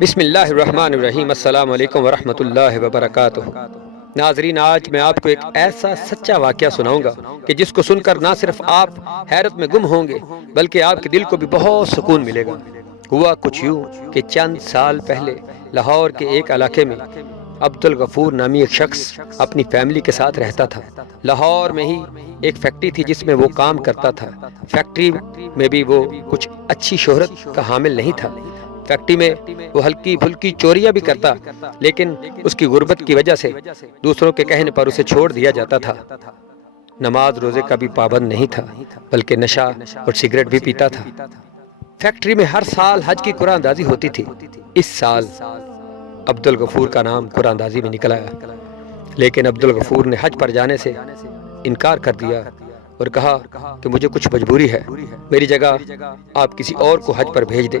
بسم اللہ الرحمن الرحیم۔ السلام علیکم ورحمۃ اللہ وبرکاتہ۔ ناظرین، آج میں آپ کو ایک ایسا سچا واقعہ سناؤں گا کہ جس کو سن کر نہ صرف آپ حیرت میں گم ہوں گے بلکہ آپ کے دل کو بھی بہت سکون ملے گا۔ ہوا کچھ یوں کہ چند سال پہلے لاہور کے ایک علاقے میں عبدالغفور نامی ایک شخص اپنی فیملی کے ساتھ رہتا تھا۔ لاہور میں ہی ایک فیکٹری تھی جس میں وہ کام کرتا تھا۔ فیکٹری میں بھی وہ کچھ اچھی شہرت کا حامل نہیں تھا۔ فیکٹری میں وہ ہلکی پھلکی چوریاں بھی کرتا، لیکن اس کی غربت کی وجہ سے دوسروں کے کہنے پر اسے چھوڑ دیا جاتا تھا۔ نماز روزے کا بھی پابند نہیں تھا، بلکہ نشہ اور سگریٹ بھی پیتا تھا۔ فیکٹری میں ہر سال حج کی قرآن اندازی ہوتی تھی۔ اس سال عبدالغفور کا نام قرآن اندازی میں نکل آیا، لیکن عبدالغفور نے حج پر جانے سے انکار کر دیا اور کہا کہ مجھے کچھ مجبوری ہے، میری جگہ آپ کسی اور کو حج پر بھیج دیں۔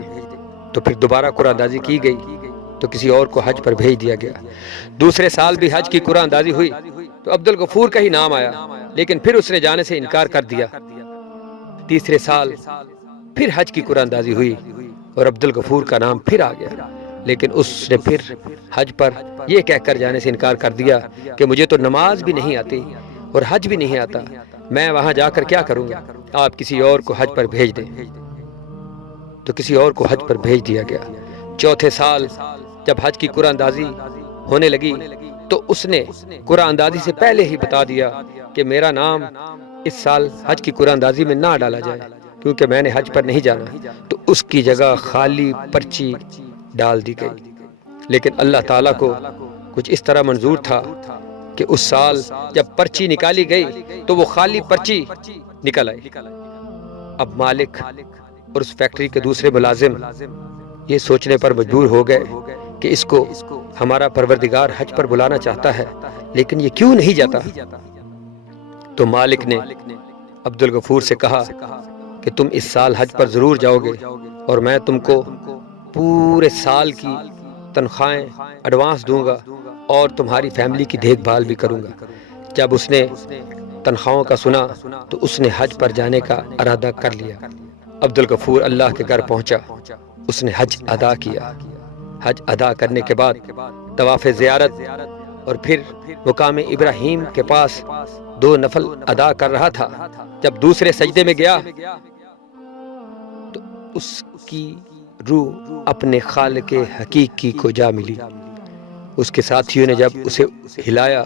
تو پھر دوبارہ قرآن اندازی کی گئی تو کسی اور کو حج پر بھیج دیا گیا۔ دوسرے سال بھی حج کی قرآن اندازی ہوئی تو عبدالغفور کا ہی نام آیا، لیکن پھر اس نے جانے سے انکار کر دیا۔ تیسرے سال پھر حج کی قرآن اندازی ہوئی اور عبدالغفور کا نام پھر آ گیا، لیکن اس نے پھر حج پر یہ کہہ کر جانے سے انکار کر دیا کہ مجھے تو نماز بھی نہیں آتی اور حج بھی نہیں آتا، میں وہاں جا کر کیا کروں گا، آپ کسی اور کو حج پر بھیج دیں۔ تو کسی اور کو حج پر بھیج دیا گیا۔ چوتھے سال جب حج کی قرآن اندازی ہونے لگی تو اس نے قرآن اندازی سے پہلے ہی بتا دیا کہ میرا نام اس سال حج کی قرآن اندازی میں نہ ڈالا جائے، کیونکہ میں نے حج پر نہیں جانا۔ تو اس کی جگہ خالی پرچی ڈال دی گئی، لیکن اللہ تعالیٰ کو کچھ اس طرح منظور تھا کہ اس سال جب پرچی نکالی گئی تو وہ خالی پرچی نکل آئی۔ اب مالک اور اس فیکٹری کے دوسرے ملازم یہ سوچنے پر مجبور ہو گئے کہ اس کو ہمارا پروردگار حج پر بلانا چاہتا ہے، لیکن یہ کیوں نہیں جاتا۔ تو مالک نے عبدالغفور سے کہا کہ تم اس سال حج پر ضرور جاؤ گے اور میں تم کو پورے سال کی تنخواہیں ایڈوانس دوں گا اور تمہاری فیملی کی دیکھ بھال بھی کروں گا۔ جب اس نے تنخواہوں کا سنا تو اس نے حج پر جانے کا ارادہ کر لیا۔ عبدالغفور اللہ کے گھر پہنچا، اس نے حج ادا کیا۔ حج ادا کرنے کے بعد طواف زیارت اور پھر مقام ابراہیم کے پاس 2 نفل ادا کر رہا تھا۔ جب دوسرے سجدے میں گیا تو اس کی روح اپنے خالق حقیقی کو جا ملی۔ اس کے ساتھیوں نے جب اسے ہلایا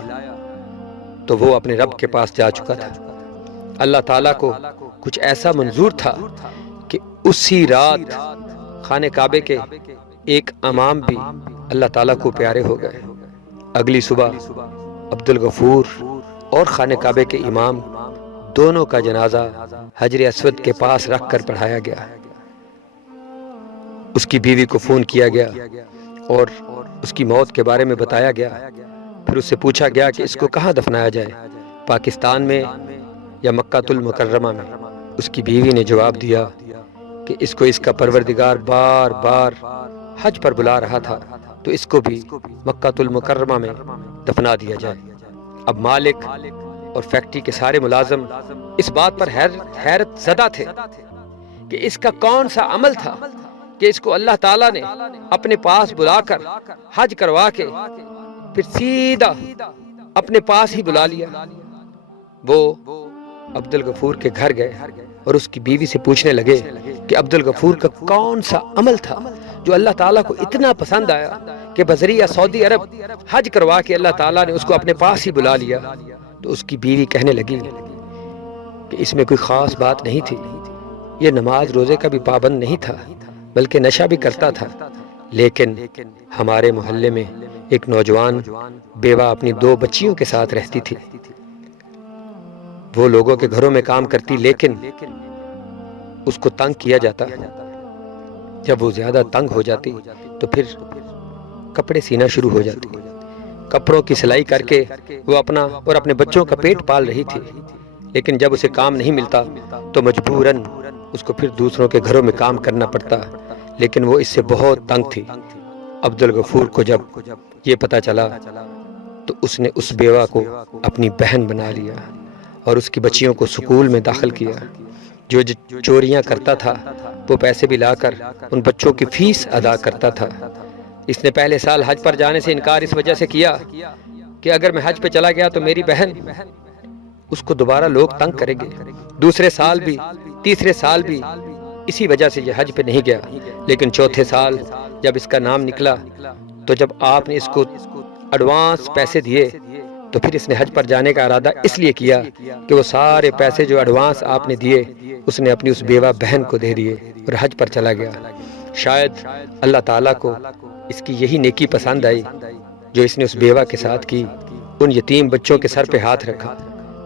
تو وہ اپنے رب کے پاس جا چکا تھا۔ اللہ تعالیٰ کو کچھ ایسا منظور تھا کہ اسی رات خانہ کعبے کے ایک امام بھی اللہ تعالیٰ کو پیارے ہو گئے۔ اگلی صبح عبدالغفور اور خانہ کعبے کے امام دونوں کا جنازہ حجر اسود کے پاس رکھ کر پڑھایا گیا۔ اس کی بیوی کو فون کیا گیا اور اس کی موت کے بارے میں بتایا گیا۔ پھر اس سے پوچھا گیا کہ اس کو کہاں دفنایا جائے، پاکستان میں یا مکہ المکرمہ میں۔ اس کی بیوی نے جواب دیا کہ اس کو اس کا پروردگار بار بار حج پر بلا رہا تھا تو اس کو بھی مکہ المکرمہ میں دفنا دیا جائے۔ اب مالک اور فیکٹری کے سارے ملازم اس بات پر حیرت زدہ تھے کہ اس کا کون سا عمل تھا کہ اس کو اللہ تعالیٰ نے اپنے پاس بلا کر حج کروا کے پھر سیدھا اپنے پاس ہی بلا لیا۔ وہ عبدالغفور کے گھر گئے اور اس کی بیوی سے پوچھنے لگے کہ عبدالغفور کا کون سا عمل تھا جو اللہ تعالیٰ کو اتنا پسند آیا کہ بذریعہ سعودی عرب حج کروا کے اللہ تعالیٰ نے اس کو اپنے پاس ہی بلا لیا۔ تو اس کی بیوی کہنے لگی کہ اس میں کوئی خاص بات نہیں تھی، یہ نماز روزے کا بھی پابند نہیں تھا بلکہ نشہ بھی کرتا تھا، لیکن ہمارے محلے میں ایک نوجوان بیوہ اپنی 2 بچیوں کے ساتھ رہتی تھی۔ وہ لوگوں کے گھروں میں کام کرتی، لیکن اس کو تنگ کیا جاتا۔ جب وہ زیادہ تنگ ہو جاتی تو پھر کپڑے سینا شروع ہو جاتی۔ کپڑوں کی سلائی کر کے وہ اپنا اور اپنے بچوں کا پیٹ پال رہی تھی، لیکن جب اسے کام نہیں ملتا تو مجبوراً اس کو پھر دوسروں کے گھروں میں کام کرنا پڑتا، لیکن وہ اس سے بہت تنگ تھی۔ عبدالغفور کو جب یہ پتا چلا تو اس نے اس بیوہ کو اپنی بہن بنا لیا اور اس کی بچیوں کو سکول میں داخل کیا۔ جو چوریاں کرتا تھا وہ پیسے بھی لا کر ان بچوں کی فیس ادا کرتا تھا۔ اس نے پہلے سال حج پر جانے سے انکار اس وجہ سے کیا کہ اگر میں حج پہ چلا گیا تو میری بہن اس کو دوبارہ لوگ تنگ کریں گے۔ دوسرے سال بھی، تیسرے سال بھی اسی وجہ سے یہ حج پہ نہیں گیا، لیکن چوتھے سال جب اس کا نام نکلا تو جب آپ نے اس کو ایڈوانس پیسے دیے تو پھر اس نے حج پر جانے کا ارادہ اس لیے کیا کہ وہ سارے پیسے جو ایڈوانس آپ نے دیے اس نے اپنی اس بیوہ بہن کو دے دیے اور حج پر چلا گیا۔ شاید اللہ تعالیٰ کو اس کی یہی نیکی پسند آئی جو اس نے اس بیوہ کے ساتھ کی، ان یتیم بچوں کے سر پہ ہاتھ رکھا۔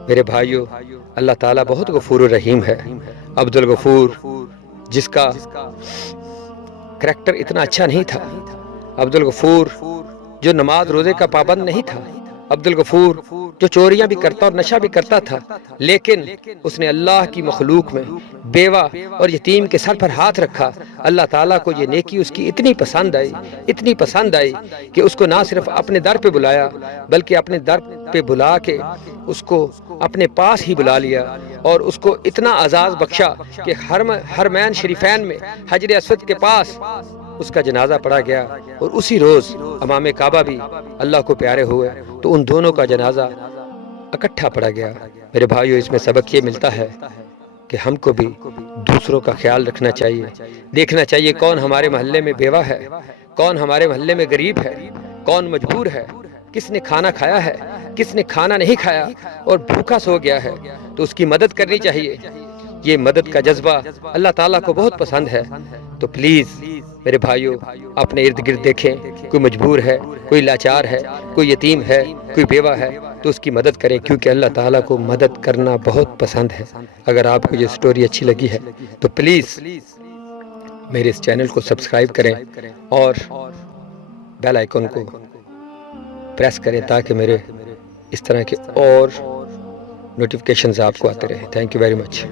میرے بھائیو، اللہ تعالیٰ بہت غفور و رحیم ہے۔ عبدالغفور جس کا کریکٹر اتنا اچھا نہیں تھا، عبدالغفور جو نماز روزے کا پابند نہیں تھا، عبدالغفور جو چوریاں بھی کرتا اور نشہ بھی کرتا تھا، لیکن اس نے اللہ کی مخلوق میں بیوہ اور یتیم کے سر پر ہاتھ رکھا۔ اللہ تعالیٰ کو یہ نیکی اس کی اتنی پسند آئی، اتنی پسند آئی کہ اس کو نہ صرف اپنے در پہ بلایا بلکہ اپنے در پہ بلا کے اس کو اپنے پاس ہی بلا لیا اور اس کو اتنا اعزاز بخشا کہ حرمین شریفین میں حجر اسود کے پاس اس کا جنازہ پڑھا گیا اور اسی روز امام کعبہ بھی اللہ کو پیارے ہوئے تو ان دونوں کا جنازہ اکٹھا پڑھا گیا۔ میرے بھائیو، اس میں سبق یہ ملتا ہے کہ ہم کو بھی دوسروں کا خیال رکھنا چاہیے، دیکھنا چاہیے کون ہمارے محلے میں بیوہ ہے، کون ہمارے محلے میں غریب ہے، کون مجبور ہے، کس نے کھانا کھایا ہے، کس نے کھانا نہیں کھایا اور بھوکا سو گیا ہے تو اس کی مدد کرنی چاہیے۔ یہ مدد کا جذبہ اللہ تعالیٰ کو بہت پسند ہے۔ تو پلیز میرے بھائیو، اپنے ارد گرد دیکھیں، کوئی مجبور ہے، کوئی لاچار ہے، کوئی یتیم ہے، کوئی بیوہ ہے تو اس کی مدد کریں، کیونکہ اللہ تعالیٰ کو مدد کرنا بہت پسند ہے۔ اگر آپ کو یہ سٹوری اچھی لگی ہے تو پلیز میرے اس چینل کو سبسکرائب کریں اور بیل آئیکن کو پریس کریں تاکہ میرے اس طرح کے اور نوٹیفیکیشنز آپ کو آتے رہیں۔ Thank you very much.